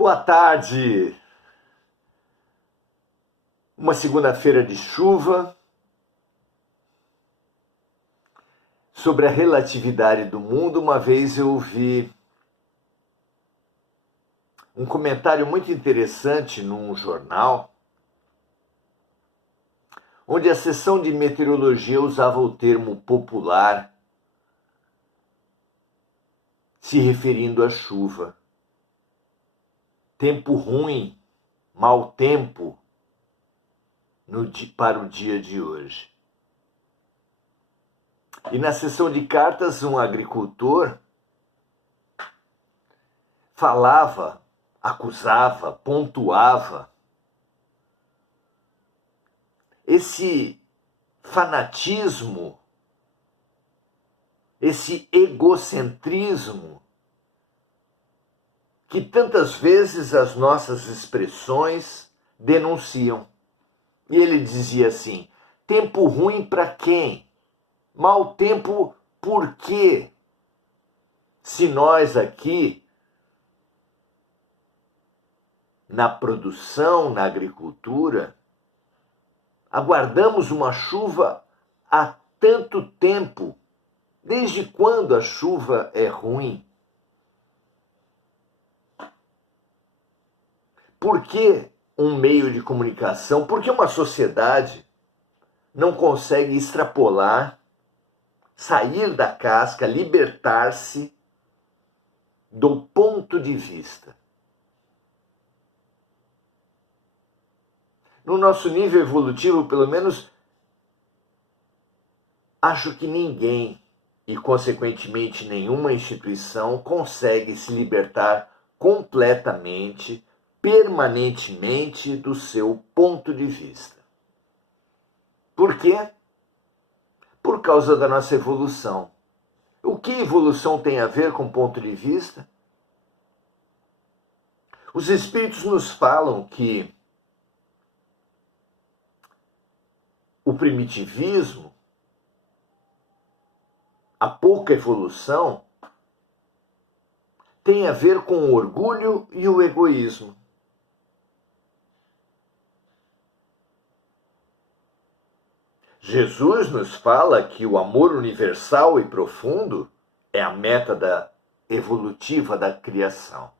Boa tarde! Uma segunda-feira de chuva. Sobre a relatividade do mundo, uma vez eu ouvi um comentário muito interessante num jornal, onde a seção de meteorologia usava o termo popular, se referindo à chuva. Tempo ruim, mau tempo para o dia de hoje. E na sessão de cartas, um agricultor falava, acusava, pontuava esse fanatismo, esse egocentrismo que tantas vezes as nossas expressões denunciam. E ele dizia assim: tempo ruim para quem? Mau tempo por quê? Se nós aqui, na produção, na agricultura, aguardamos uma chuva há tanto tempo. Desde quando a chuva é ruim? Por que um meio de comunicação, por que uma sociedade não consegue extrapolar, sair da casca, libertar-se do ponto de vista? No nosso nível evolutivo, pelo menos, acho que ninguém, e consequentemente nenhuma instituição, consegue se libertar completamente, permanentemente do seu ponto de vista. Por quê? Por causa da nossa evolução. O que evolução tem a ver com ponto de vista? Os espíritos nos falam que o primitivismo, a pouca evolução, tem a ver com o orgulho e o egoísmo. Jesus nos fala que o amor universal e profundo é a meta evolutiva da criação.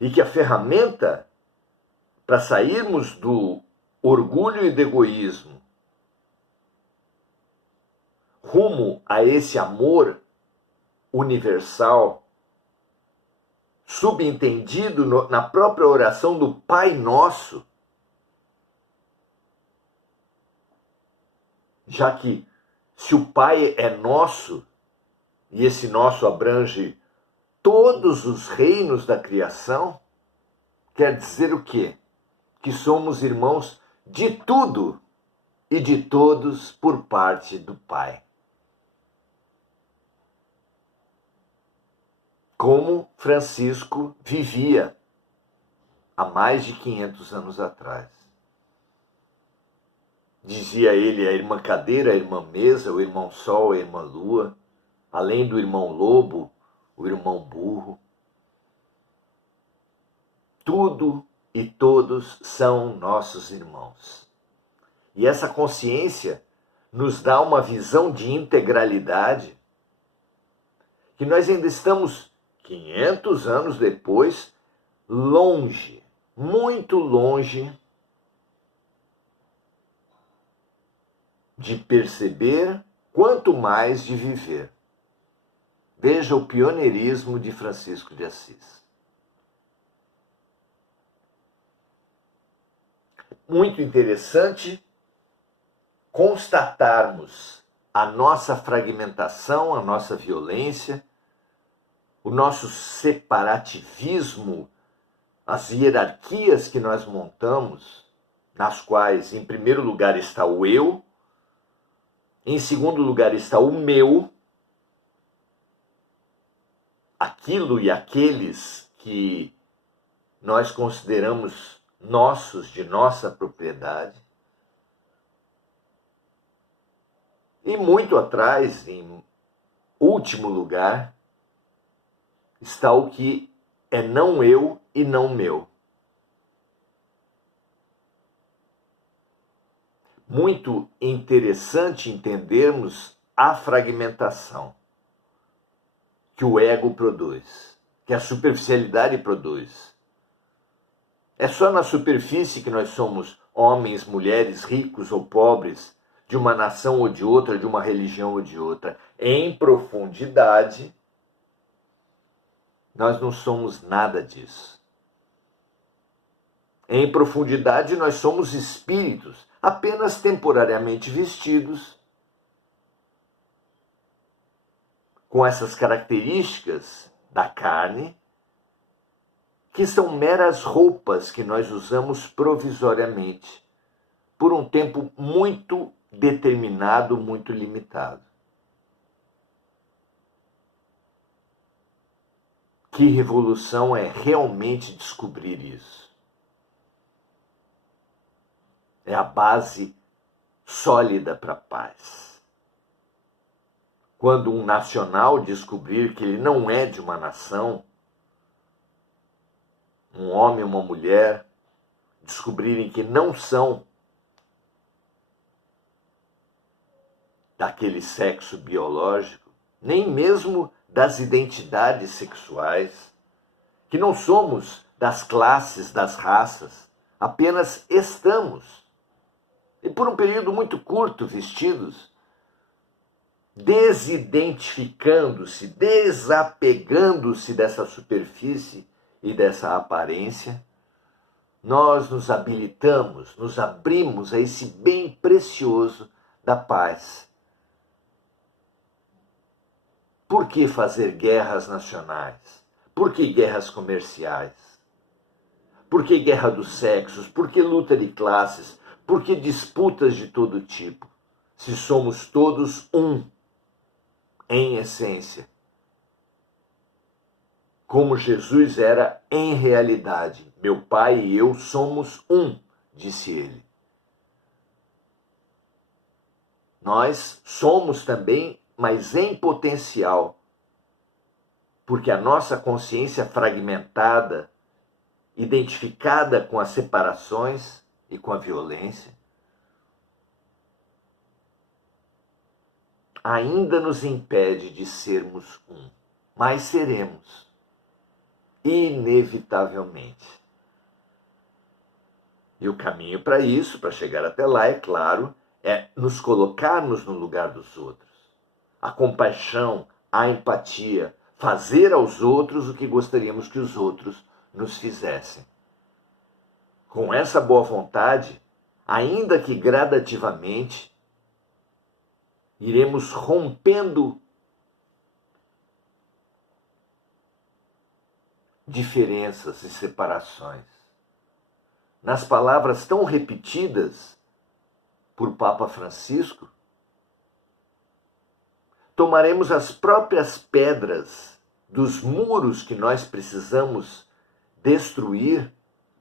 E que a ferramenta para sairmos do orgulho e do egoísmo rumo a esse amor universal, subentendido na própria oração do Pai Nosso, já que se o Pai é nosso, e esse nosso abrange todos os reinos da criação, quer dizer o quê? Que somos irmãos de tudo e de todos por parte do Pai. Como Francisco vivia há mais de 500 anos atrás. Dizia ele, a irmã cadeira, a irmã mesa, o irmão sol, a irmã lua, além do irmão lobo, o irmão burro. Tudo e todos são nossos irmãos. E essa consciência nos dá uma visão de integralidade que nós ainda estamos 500 anos depois, longe, muito longe de perceber, quanto mais de viver. Veja o pioneirismo de Francisco de Assis. Muito interessante constatarmos a nossa fragmentação, a nossa violência, o nosso separativismo, as hierarquias que nós montamos, nas quais, em primeiro lugar, está o eu, em segundo lugar está o meu, aquilo e aqueles que nós consideramos nossos, de nossa propriedade. E muito atrás, em último lugar, está o que é não eu e não meu. Muito interessante entendermos a fragmentação que o ego produz, que a superficialidade produz. É só na superfície que nós somos homens, mulheres, ricos ou pobres, de uma nação ou de outra, de uma religião ou de outra. Em profundidade, nós não somos nada disso. Em profundidade, nós somos espíritos, apenas temporariamente vestidos com essas características da carne, que são meras roupas que nós usamos provisoriamente, por um tempo muito determinado, muito limitado. Que revolução é realmente descobrir isso. É a base sólida para a paz. Quando um nacional descobrir que ele não é de uma nação, um homem e uma mulher descobrirem que não são daquele sexo biológico, nem mesmo das identidades sexuais, que não somos das classes, das raças, apenas estamos, e por um período muito curto, vestidos, desidentificando-se, desapegando-se dessa superfície e dessa aparência, nós nos habilitamos, nos abrimos a esse bem precioso da paz. Por que fazer guerras nacionais? Por que guerras comerciais? Por que guerra dos sexos? Por que luta de classes? Por que disputas de todo tipo? Se somos todos um, em essência. Como Jesus era em realidade. Meu Pai e eu somos um, disse ele. Nós somos também, mas em potencial, porque a nossa consciência fragmentada, identificada com as separações e com a violência, ainda nos impede de sermos um, mas seremos, inevitavelmente. E o caminho para isso, para chegar até lá, é claro, é nos colocarmos no lugar dos outros. A compaixão, a empatia, fazer aos outros o que gostaríamos que os outros nos fizessem. Com essa boa vontade, ainda que gradativamente, iremos rompendo diferenças e separações. Nas palavras tão repetidas por Papa Francisco, tomaremos as próprias pedras dos muros que nós precisamos destruir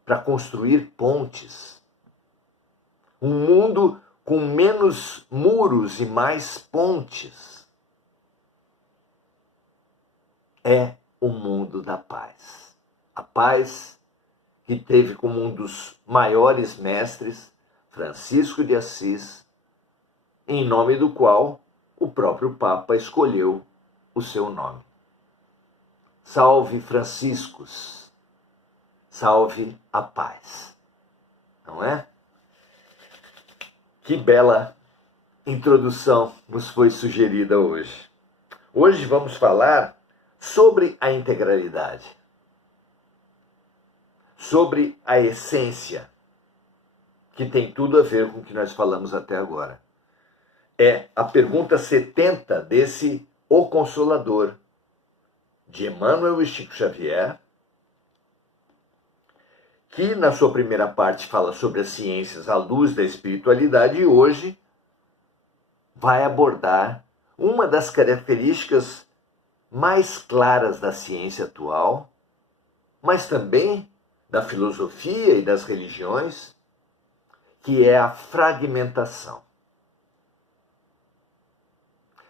para construir pontes. Um mundo com menos muros e mais pontes é o mundo da paz. A paz que teve como um dos maiores mestres Francisco de Assis, em nome do qual o próprio Papa escolheu o seu nome. Salve Franciscus, salve a paz. Não é? Que bela introdução nos foi sugerida hoje. Hoje vamos falar sobre a integralidade, sobre a essência, que tem tudo a ver com o que nós falamos até agora. É a pergunta 70 desse O Consolador, de Emmanuel e Chico Xavier, que na sua primeira parte fala sobre as ciências à luz da espiritualidade e hoje vai abordar uma das características mais claras da ciência atual, mas também da filosofia e das religiões, que é a fragmentação.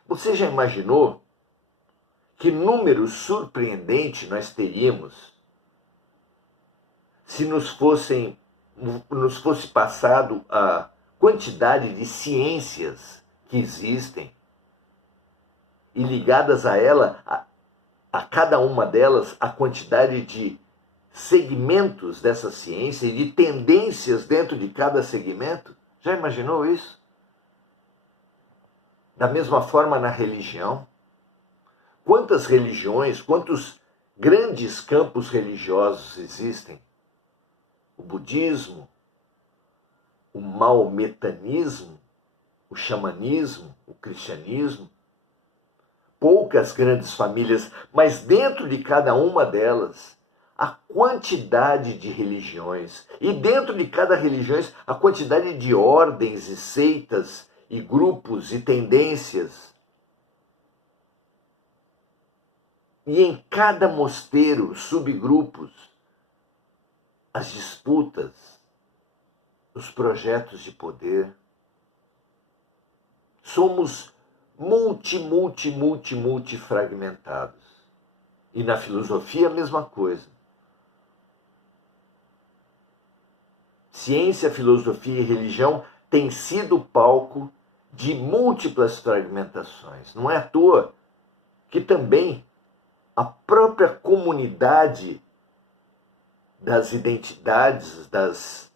Você já imaginou que número surpreendente nós teríamos se nos fosse passado a quantidade de ciências que existem e ligadas a ela, a cada uma delas, a quantidade de segmentos dessa ciência e de tendências dentro de cada segmento. Já imaginou isso? Da mesma forma na religião. Quantas religiões, quantos grandes campos religiosos existem? O budismo, o maometanismo, o xamanismo, o cristianismo. Poucas grandes famílias, mas dentro de cada uma delas, a quantidade de religiões. E dentro de cada religião, a quantidade de ordens e seitas e grupos e tendências. E em cada mosteiro, subgrupos, as disputas, os projetos de poder. Somos multifragmentados. E na filosofia a mesma coisa. Ciência, filosofia e religião têm sido palco de múltiplas fragmentações. Não é à toa que também a própria comunidade das identidades, das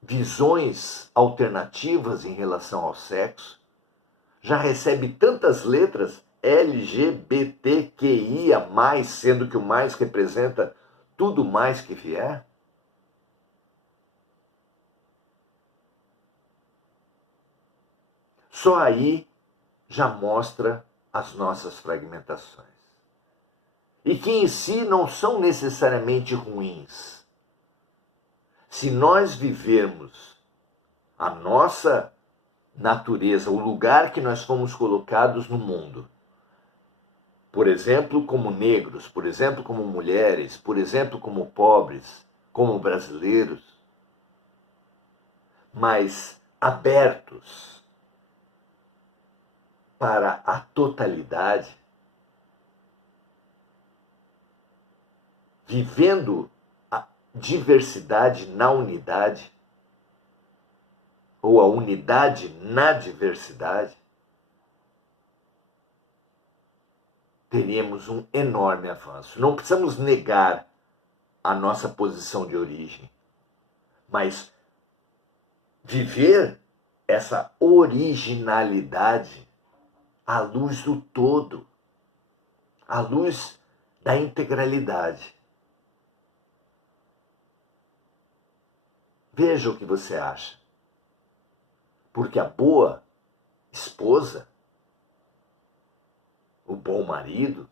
visões alternativas em relação ao sexo, já recebe tantas letras LGBTQIA+, sendo que o mais representa tudo mais que vier? Só aí já mostra as nossas fragmentações. E que em si não são necessariamente ruins. Se nós vivermos a nossa natureza, o lugar que nós fomos colocados no mundo, por exemplo, como negros, por exemplo, como mulheres, por exemplo, como pobres, como brasileiros, mas abertos para a totalidade, vivendo a diversidade na unidade, ou a unidade na diversidade, teríamos um enorme avanço. Não precisamos negar a nossa posição de origem, mas viver essa originalidade à luz do todo, à luz da integralidade. Veja o que você acha. Porque a boa esposa, o bom marido,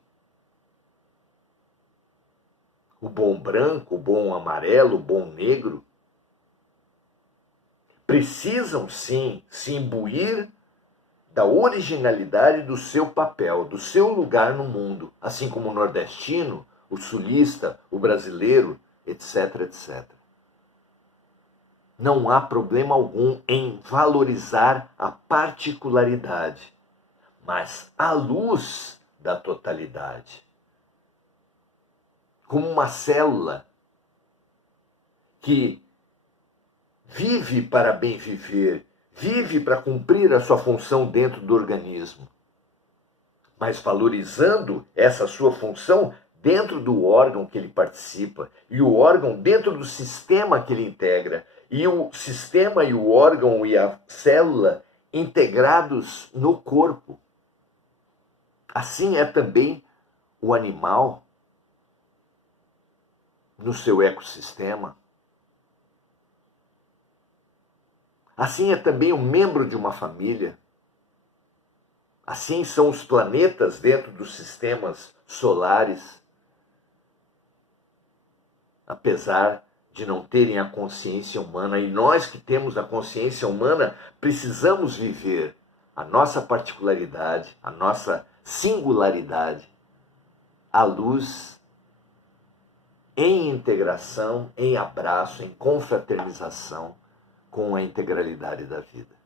o bom branco, o bom amarelo, o bom negro, precisam sim se imbuir da originalidade do seu papel, do seu lugar no mundo, assim como o nordestino, o sulista, o brasileiro, etc, etc. Não há problema algum em valorizar a particularidade, mas à luz da totalidade. Como uma célula que vive para bem viver, vive para cumprir a sua função dentro do organismo, mas valorizando essa sua função dentro do órgão que ele participa, e o órgão dentro do sistema que ele integra, e o sistema e o órgão e a célula integrados no corpo. Assim é também o animal no seu ecossistema. Assim é também o membro de uma família. Assim são os planetas dentro dos sistemas solares. Apesar de não terem a consciência humana, e nós que temos a consciência humana, precisamos viver a nossa particularidade, a nossa singularidade, à luz, em integração, em abraço, em confraternização com a integralidade da vida.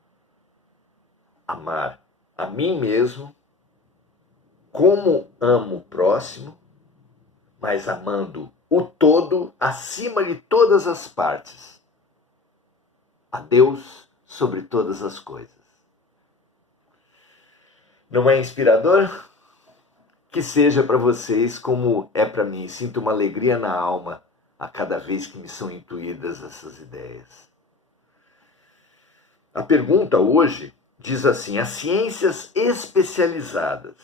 Amar a mim mesmo, como amo o próximo, mas amando o todo acima de todas as partes, a Deus sobre todas as coisas. Não é inspirador? Que seja para vocês como é para mim. Sinto uma alegria na alma a cada vez que me são intuídas essas ideias. A pergunta hoje diz assim: as ciências especializadas,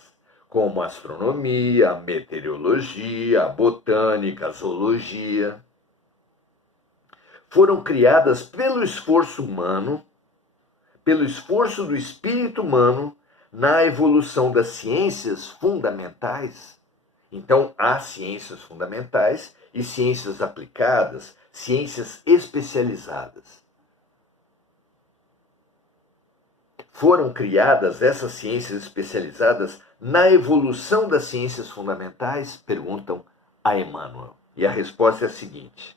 como a astronomia, a meteorologia, a botânica, a zoologia, foram criadas pelo esforço humano, pelo esforço do espírito humano na evolução das ciências fundamentais. Então, há ciências fundamentais e ciências aplicadas, ciências especializadas. Foram criadas essas ciências especializadas na evolução das ciências fundamentais? Perguntam a Emmanuel. E a resposta é a seguinte: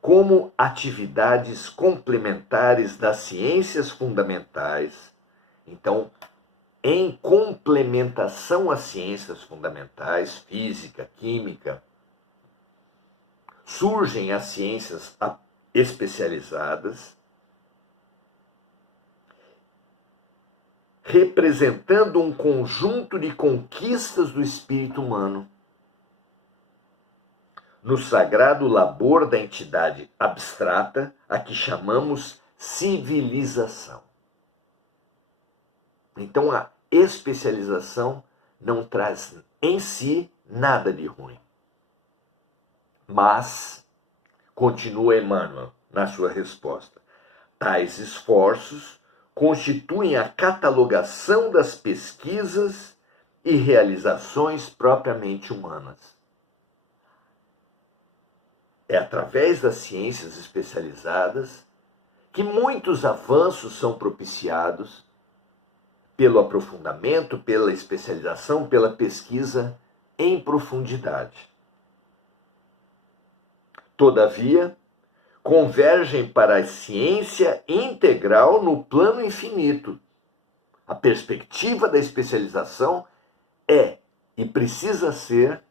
como atividades complementares das ciências fundamentais, então, em complementação às ciências fundamentais, física, química, surgem as ciências especializadas, representando um conjunto de conquistas do espírito humano no sagrado labor da entidade abstrata a que chamamos civilização. Então, a especialização não traz em si nada de ruim. Mas, continua Emmanuel na sua resposta, tais esforços constituem a catalogação das pesquisas e realizações propriamente humanas. É através das ciências especializadas que muitos avanços são propiciados pelo aprofundamento, pela especialização, pela pesquisa em profundidade. Todavia, convergem para a ciência integral no plano infinito. A perspectiva da especialização é e precisa ser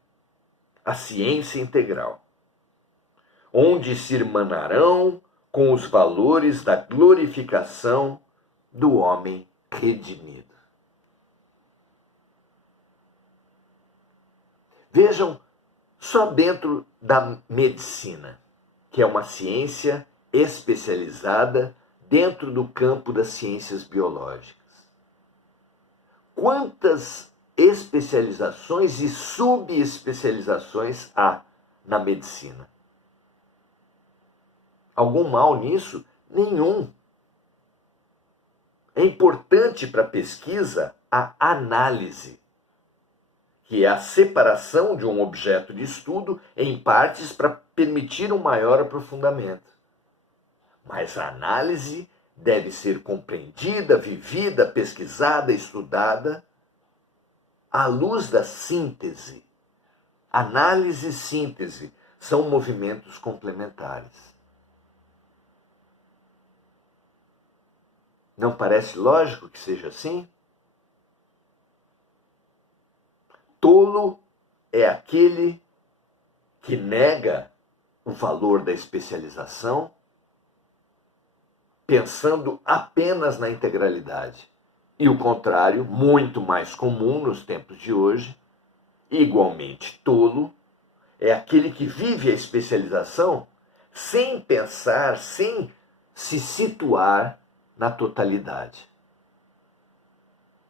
a ciência integral, onde se irmanarão com os valores da glorificação do homem redimido. Vejam, só dentro da medicina, que é uma ciência especializada dentro do campo das ciências biológicas, quantas especializações e subespecializações há na medicina? Algum mal nisso? Nenhum. É importante para a pesquisa a análise, que é a separação de um objeto de estudo em partes para permitir um maior aprofundamento. Mas a análise deve ser compreendida, vivida, pesquisada, estudada à luz da síntese. Análise e síntese são movimentos complementares. Não parece lógico que seja assim? Tolo é aquele que nega o valor da especialização, pensando apenas na integralidade. E o contrário, muito mais comum nos tempos de hoje, igualmente tolo, é aquele que vive a especialização sem pensar, sem se situar na totalidade.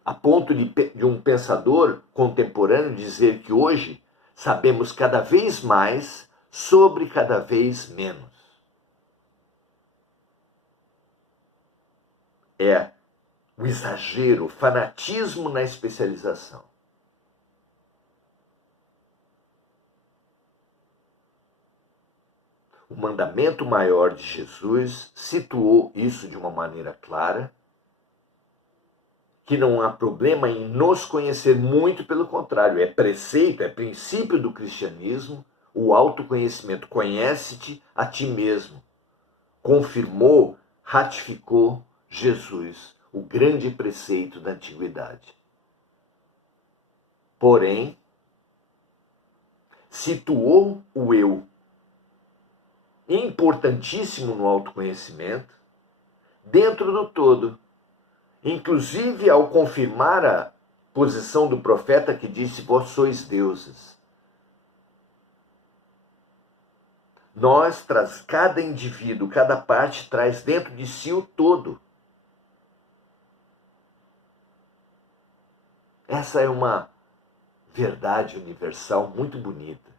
A ponto de um pensador contemporâneo dizer que hoje sabemos cada vez mais sobre cada vez menos. É o exagero, o fanatismo na especialização. O mandamento maior de Jesus situou isso de uma maneira clara, que não há problema em nos conhecer, muito pelo contrário, é preceito, é princípio do cristianismo, o autoconhecimento. Conhece-te a ti mesmo. Confirmou, ratificou Jesus, o grande preceito da antiguidade. Porém, situou o eu importantíssimo no autoconhecimento, dentro do todo. Inclusive ao confirmar a posição do profeta que disse: vós sois deuses. Cada indivíduo, cada parte traz dentro de si o todo. Essa é uma verdade universal muito bonita.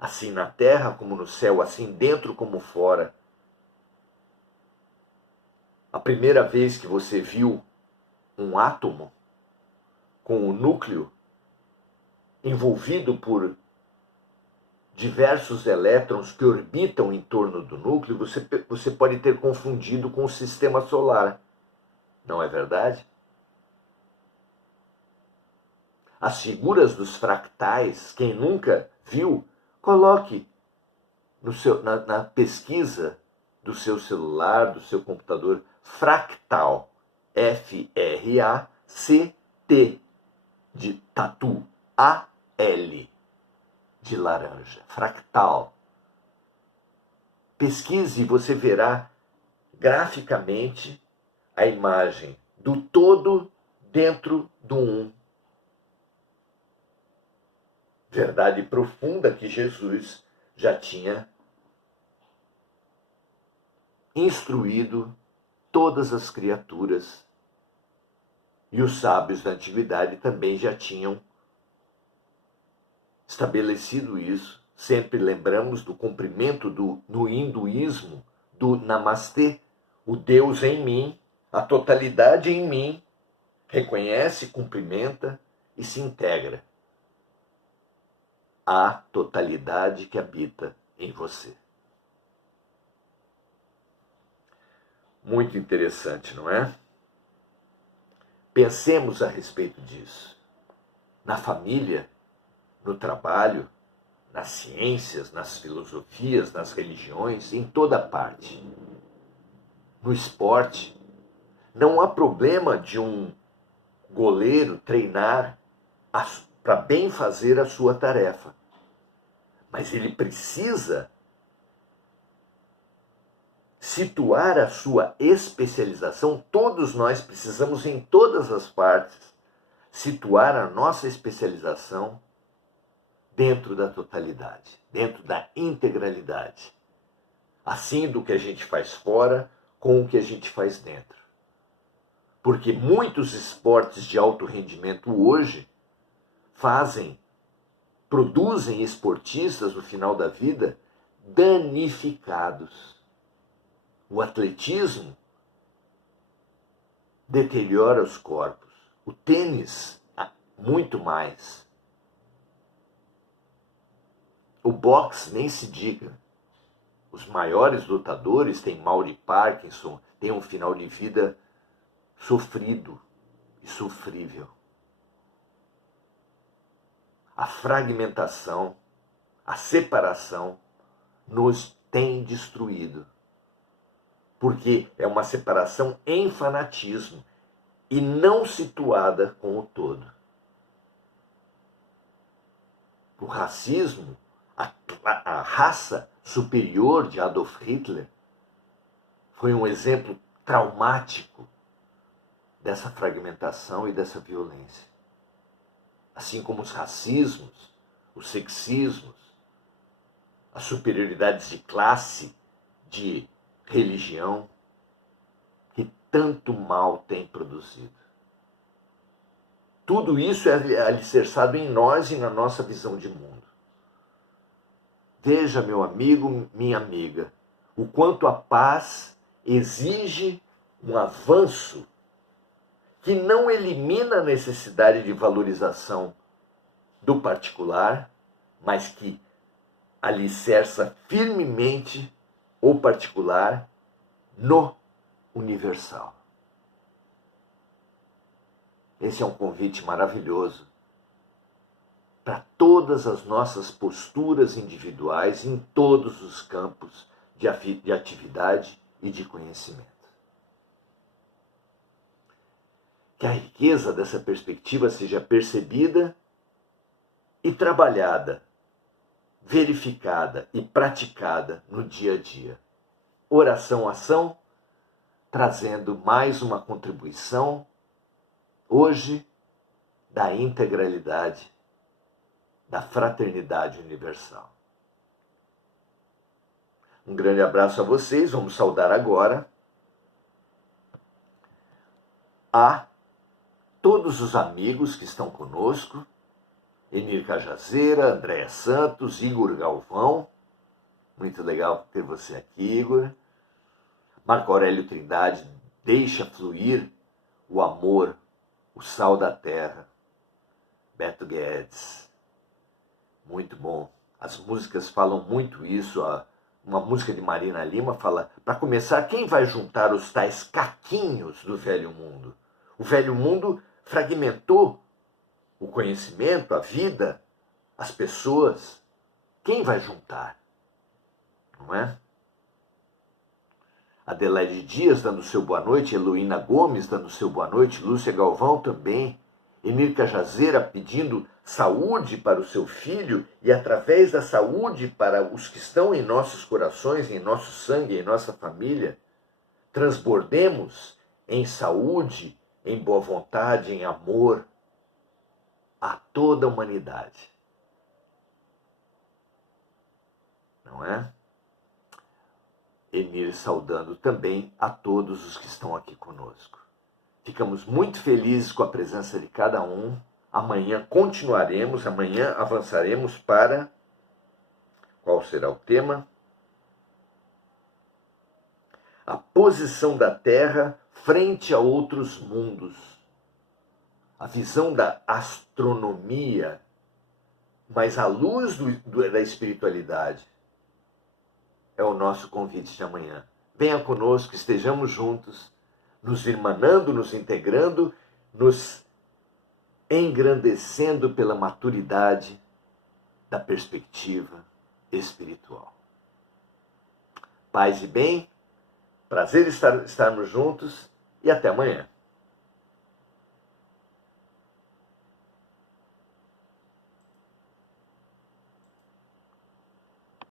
Assim na terra como no céu, assim dentro como fora. A primeira vez que você viu um átomo com o núcleo envolvido por diversos elétrons que orbitam em torno do núcleo, você pode ter confundido com o sistema solar. Não é verdade? As figuras dos fractais, quem nunca viu, coloque na pesquisa do seu celular, do seu computador, fractal, F-R-A-C-T, de tatu, A-L, de laranja, fractal. Pesquise e você verá graficamente a imagem do todo dentro do um. Verdade profunda que Jesus já tinha instruído todas as criaturas, e os sábios da antiguidade também já tinham estabelecido isso. Sempre lembramos do cumprimento no hinduísmo do Namastê, o Deus em mim, a totalidade em mim, reconhece, cumprimenta e se integra à totalidade que habita em você. Muito interessante, não é? Pensemos a respeito disso. Na família, no trabalho, nas ciências, nas filosofias, nas religiões, em toda parte. No esporte, não há problema de um goleiro treinar para bem fazer a sua tarefa. Mas ele precisa situar a sua especialização. Todos nós precisamos, em todas as partes, situar a nossa especialização dentro da totalidade, dentro da integralidade. Assim do que a gente faz fora, com o que a gente faz dentro. Porque muitos esportes de alto rendimento hoje produzem esportistas no final da vida danificados. O atletismo deteriora os corpos. O tênis, muito mais. O boxe nem se diga. Os maiores lutadores têm mal de Parkinson, têm um final de vida sofrido e sofrível. A fragmentação, a separação nos tem destruído. Porque é uma separação em fanatismo e não situada com o todo. O racismo, a raça superior de Adolf Hitler, foi um exemplo traumático dessa fragmentação e dessa violência. Assim como os racismos, os sexismos, as superioridades de classe, de religião, que tanto mal tem produzido. Tudo isso é alicerçado em nós e na nossa visão de mundo. Veja, meu amigo, minha amiga, o quanto a paz exige um avanço que não elimina a necessidade de valorização do particular, mas que alicerça firmemente o particular no universal. Esse é um convite maravilhoso para todas as nossas posturas individuais em todos os campos de atividade e de conhecimento. que a riqueza dessa perspectiva seja percebida e trabalhada, verificada e praticada no dia a dia. Oração, ação, trazendo mais uma contribuição, hoje, da integralidade, da fraternidade universal. Um grande abraço a vocês. Vamos saudar agora a todos os amigos que estão conosco: Emir Cajazeira, Andréa Santos, Igor Galvão. Muito legal ter você aqui, Igor. Marco Aurélio Trindade, deixa fluir o amor, o sal da terra. Beto Guedes. Muito bom. As músicas falam muito isso. Uma música de Marina Lima fala, para começar, quem vai juntar os tais caquinhos do velho mundo? O velho mundo fragmentou o conhecimento, a vida, as pessoas. Quem vai juntar? Não é? Adelaide Dias dando seu boa noite, Heloína Gomes dando seu boa noite, Lúcia Galvão também, Emir Cajazeira pedindo saúde para o seu filho e através da saúde para os que estão em nossos corações, em nosso sangue, em nossa família, transbordemos em saúde, em boa vontade, em amor a toda a humanidade. Não é? Emir saudando também a todos os que estão aqui conosco. Ficamos muito felizes com a presença de cada um. Amanhã continuaremos, amanhã avançaremos para... Qual será o tema? A posição da Terra frente a outros mundos. A visão da astronomia, mas à luz da espiritualidade. É o nosso convite de amanhã. Venha conosco, estejamos juntos, nos irmanando, nos integrando, nos engrandecendo pela maturidade da perspectiva espiritual. Paz e bem, prazer estarmos juntos e até amanhã.